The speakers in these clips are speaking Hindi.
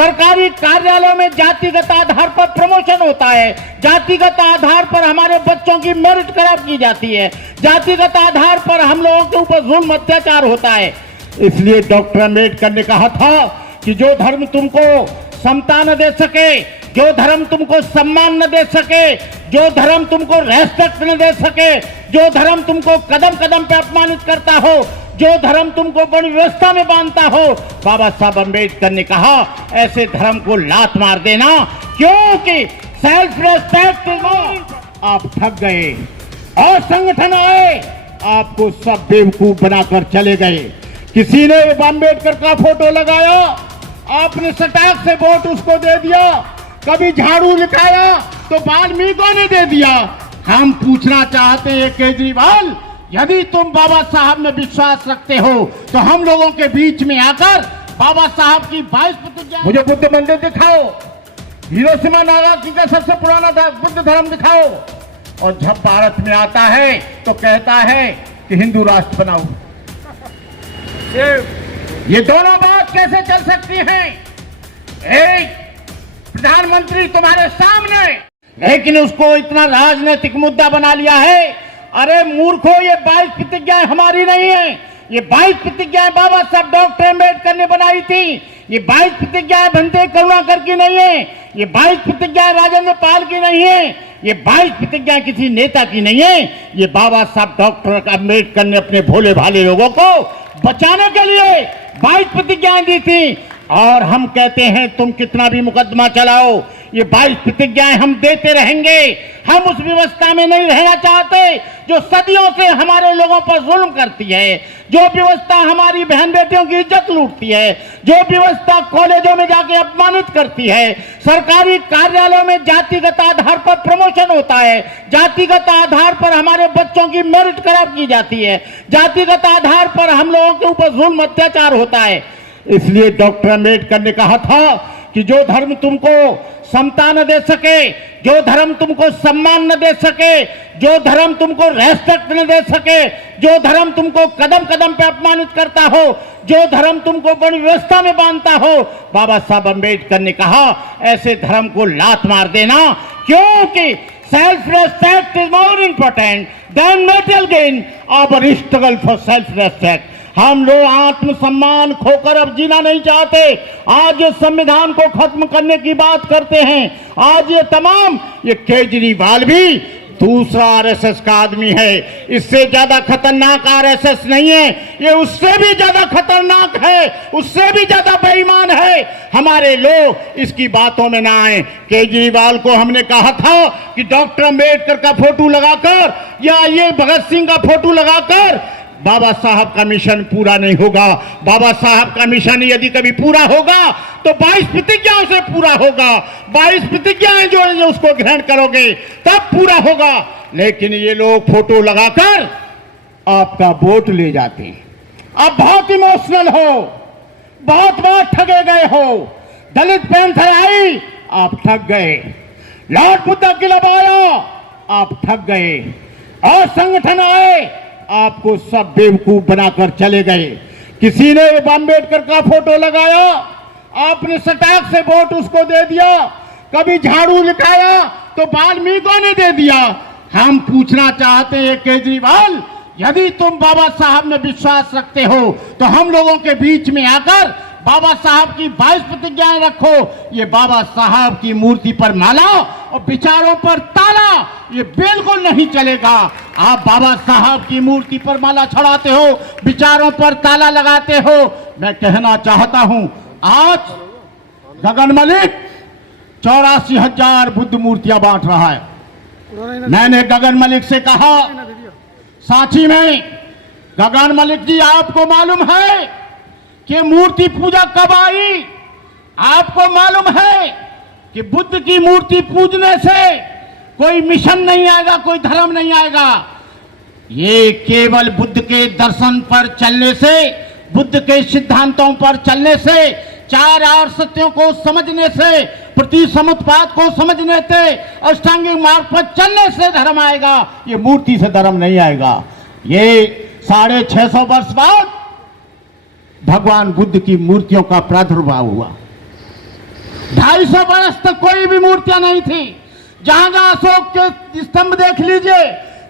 सरकारी कार्यालयों में जातिगत आधार पर प्रमोशन होता है, जातिगत आधार पर हमारे बच्चों की मेरिट खराब की जाती है, जातिगत आधार पर हम लोगों के ऊपर जुल्म अत्याचार होता है। इसलिए डॉक्टर अम्बेडकर ने कहा था कि जो धर्म तुमको समता न दे सके, जो धर्म तुमको सम्मान न दे सके, जो धर्म तुमको रेस्पेक्ट न दे सके, जो धर्म तुमको कदम कदम पे अपमानित करता हो, जो धर्म तुमको बड़ी व्यवस्था में बांधता हो, बाबा साहब अम्बेडकर ने कहा ऐसे धर्म को लात मार देना, क्योंकि सेल्फ रेस्पेक्ट। आप थक गए और संगठन आए, आपको सब बेवकूफ बनाकर चले गए। किसी ने अम्बेडकर का फोटो लगाया, आपने सटाक से वोट उसको दे दिया, कभी झाड़ू लिखाया तो वाल्मीकि ने दे दिया। हम पूछना चाहते हैं केजरीवाल, यदि तुम बाबा साहब में विश्वास रखते हो तो हम लोगों के बीच में आकर बाबा साहब की 22 प्रतिज्ञा, मुझे बुद्ध मंदिर दिखाओ, हिरोशिमा नागासाकी का सबसे पुराना बुद्ध धर्म दिखाओ, और जब भारत में आता है तो कहता है कि हिंदू राष्ट्र बनाओ। ये दोनों बात कैसे चल सकती हैं? एक प्रधानमंत्री तुम्हारे सामने, लेकिन उसको इतना राजनीतिक मुद्दा बना लिया है। अरे मूर्खों, ये 22 प्रतिज्ञाएं हमारी नहीं है, ये 22 प्रतिज्ञाएं बाबा साहब डॉक्टर अम्बेडकर ने बनाई थी। ये 22 प्रतिज्ञाएं बंदे करुणाकर की नहीं है, ये 22 प्रतिज्ञाएं राजेंद्र पाल की नहीं है, ये 22 प्रतिज्ञाएं किसी नेता की नहीं है। ये बाबा साहब डॉक्टर अम्बेडकर ने अपने भोले भाले लोगों को बचाने के लिए 22 प्रतिज्ञाएं दी थी। और हम कहते हैं तुम कितना भी मुकदमा चलाओ, ये 22 प्रतिज्ञाएं हम देते रहेंगे। हम उस व्यवस्था में नहीं रहना चाहते जो सदियों से हमारे लोगों पर जुल्म करती है, जो व्यवस्था हमारी बहन बेटियों की इज्जत लूटती है, जो व्यवस्था कॉलेजों में जाके अपमानित करती है, सरकारी कार्यालयों में जातिगत आधार पर प्रमोशन होता है, जातिगत आधार पर हमारे बच्चों की मेरिट खराब की जाती है, जातिगत आधार पर हम लोगों के ऊपर जुल्म अत्याचार होता है। इसलिए डॉक्टर अम्बेडकर ने कहा था कि जो धर्म तुमको समता न दे सके, जो धर्म तुमको सम्मान न दे सके, जो धर्म तुमको रेस्पेक्ट न दे सके, जो धर्म तुमको कदम कदम पे अपमानित करता हो, जो धर्म तुमको बड़ी व्यवस्था में बांधता हो, बाबा साहब अम्बेडकर ने कहा ऐसे धर्म को लात मार देना, क्योंकि self respect is more important than material gain. Our struggle for self respect. हम लोग आत्मसम्मान खोकर अब जीना नहीं चाहते। आज ये संविधान को खत्म करने की बात करते हैं। आज ये केजरीवाल भी दूसरा आरएसएस का आदमी है। इससे ज्यादा खतरनाक आरएसएस नहीं है, ये उससे भी ज्यादा खतरनाक है, उससे भी ज्यादा बेईमान है। हमारे लोग इसकी बातों में ना आए। केजरीवाल को हमने कहा था कि डॉक्टर अम्बेडकर का फोटो लगाकर या ये भगत सिंह का फोटो लगाकर बाबा साहब का मिशन पूरा नहीं होगा। बाबा साहब का मिशन यदि कभी पूरा होगा तो 22 प्रतिज्ञाओं से पूरा होगा। 22 प्रतिज्ञाएं जो उसको ग्रहण करोगे तब पूरा होगा। लेकिन ये लोग फोटो लगाकर आपका वोट ले जाते हैं। अब बहुत इमोशनल हो, बहुत बार ठगे गए हो। दलित पैंथर आई, आप ठग गए। लॉर्ड बुद्धा क्लब आया, आप ठग गए। और संगठन आए, आपको सब बेवकूफ बनाकर चले गए। किसी ने अम्बेडकर का फोटो लगाया, आपने सटाक से वोट उसको दे दिया, कभी झाड़ू लिखाया तो वाल्मीकि ने दे दिया। हम पूछना चाहते हैं केजरीवाल, यदि तुम बाबा साहब में विश्वास रखते हो तो हम लोगों के बीच में आकर बाबा साहब की 22 प्रतिज्ञाएं रखो। ये बाबा साहब की मूर्ति पर माला और विचारों पर ताला, ये बिल्कुल नहीं चलेगा। आप बाबा साहब की मूर्ति पर माला चढ़ाते हो, विचारों पर ताला लगाते हो। मैं कहना चाहता हूं, आज गगन मलिक 84,000 बुद्ध मूर्तियां बांट रहा है। मैंने गगन मलिक से कहा सांची में, गगन मलिक जी आपको मालूम है कि मूर्ति पूजा कब आई? आपको मालूम है कि बुद्ध की मूर्ति पूजने से कोई मिशन नहीं आएगा, कोई धर्म नहीं आएगा। ये केवल बुद्ध के दर्शन पर चलने से, बुद्ध के सिद्धांतों पर चलने से, 4 आर्य सत्यों को समझने से, प्रतिसमुत्पाद को समझने से, अष्टांगिक मार्ग पर चलने से धर्म आएगा। ये मूर्ति से धर्म नहीं आएगा। ये 650 वर्ष बाद भगवान बुद्ध की मूर्तियों का प्रादुर्भाव हुआ। 250 वर्ष तक कोई भी मूर्तियां नहीं थी। जहां जहां अशोक के स्तंभ देख लीजिए,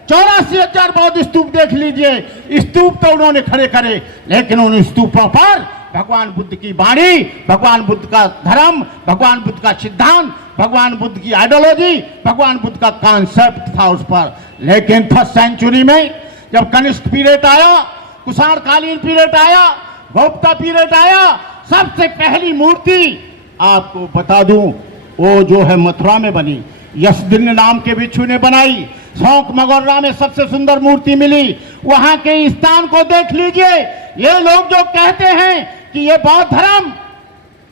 84,000 बौद्ध स्तूप देख लीजिए, स्तूप तो उन्होंने खड़े करे, लेकिन उन स्तूपों पर भगवान बुद्ध की वाणी, भगवान बुद्ध का धर्म, भगवान बुद्ध का सिद्धांत, भगवान बुद्ध की आइडियोलॉजी, भगवान बुद्ध का कॉन्सेप्ट था उस पर। लेकिन फर्स्ट सेंचुरी में जब कनिष्क पीरियड आया, कुषाण कालीन पीरियड आया, गुप्ता पीरियड आया, सबसे पहली मूर्ति आपको बता दूं, वो जो है मथुरा में बनी, यशदिन नाम के भिक्षु ने बनाई। शौक मगोरा में सबसे सुंदर मूर्ति मिली। वहां के स्थान को देख लीजिए। ये लोग जो कहते हैं कि ये बौद्ध धर्म,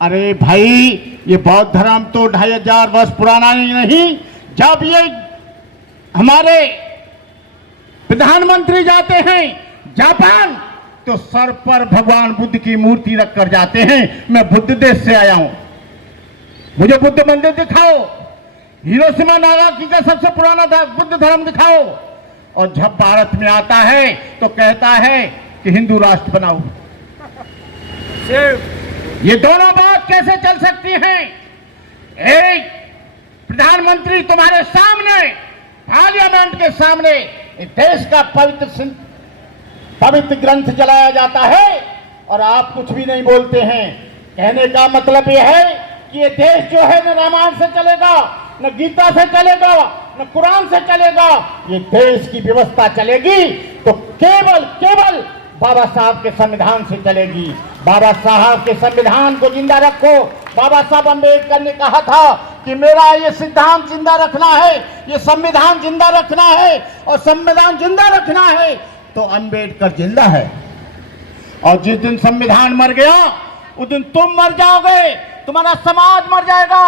अरे भाई ये बौद्ध धर्म तो 2500 वर्ष पुराना नहीं। जब ये हमारे प्रधानमंत्री जाते हैं जापान, तो सर पर भगवान बुद्ध की मूर्ति रखकर जाते हैं। मैं बुद्ध देश से आया हूं, मुझे बुद्ध मंदिर दिखाओ, हिरोशिमा नागासाकी का सबसे पुराना बुद्ध धर्म दिखाओ। और जब भारत में आता है तो कहता है कि हिंदू राष्ट्र बनाओ। ये दोनों बात कैसे चल सकती हैं? एक प्रधानमंत्री तुम्हारे सामने, पार्लियामेंट के सामने देश का पवित्र ग्रंथ जलाया जाता है और आप कुछ भी नहीं बोलते हैं। कहने का मतलब यह है कि ये देश जो है न रामायण से चलेगा, न गीता से चलेगा, न कुरान से चलेगा। ये देश की व्यवस्था चलेगी तो केवल बाबा साहब के संविधान से चलेगी। बाबा साहब के संविधान को जिंदा रखो। बाबा साहब अम्बेडकर ने कहा था कि मेरा ये सिद्धांत जिंदा रखना है, ये संविधान जिंदा रखना है, और संविधान जिंदा रखना है तो अम्बेडकर जिंदा है। और जिस दिन संविधान मर गया उस दिन तुम मर जाओगे, तुम्हारा समाज मर जाएगा,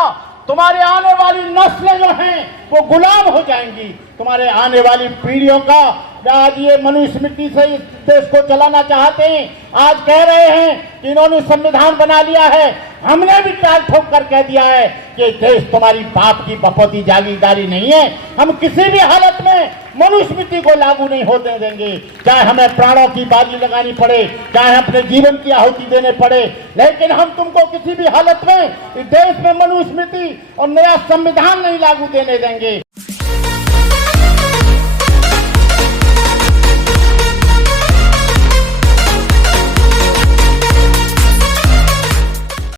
तुम्हारे आने वाली नस्लें जो हैं वो गुलाम हो जाएंगी। तुम्हारे आने वाली पीढ़ियों का आज ये मनुस्मृति से इस देश को चलाना चाहते हैं। आज कह रहे हैं कि इन्होंने संविधान बना लिया है, हमने भी टाल ठोक कर कह दिया है कि देश तुम्हारी बाप की बपौती जागीरदारी नहीं है। हम किसी भी हालत में मनुस्मृति को लागू नहीं होने देंगे, चाहे हमें प्राणों की बाजी लगानी पड़े, चाहे अपने जीवन की आहुति देने पड़े, लेकिन हम तुमको किसी भी हालत में इस देश में मनुस्मृति और नया संविधान नहीं लागू देने देंगे।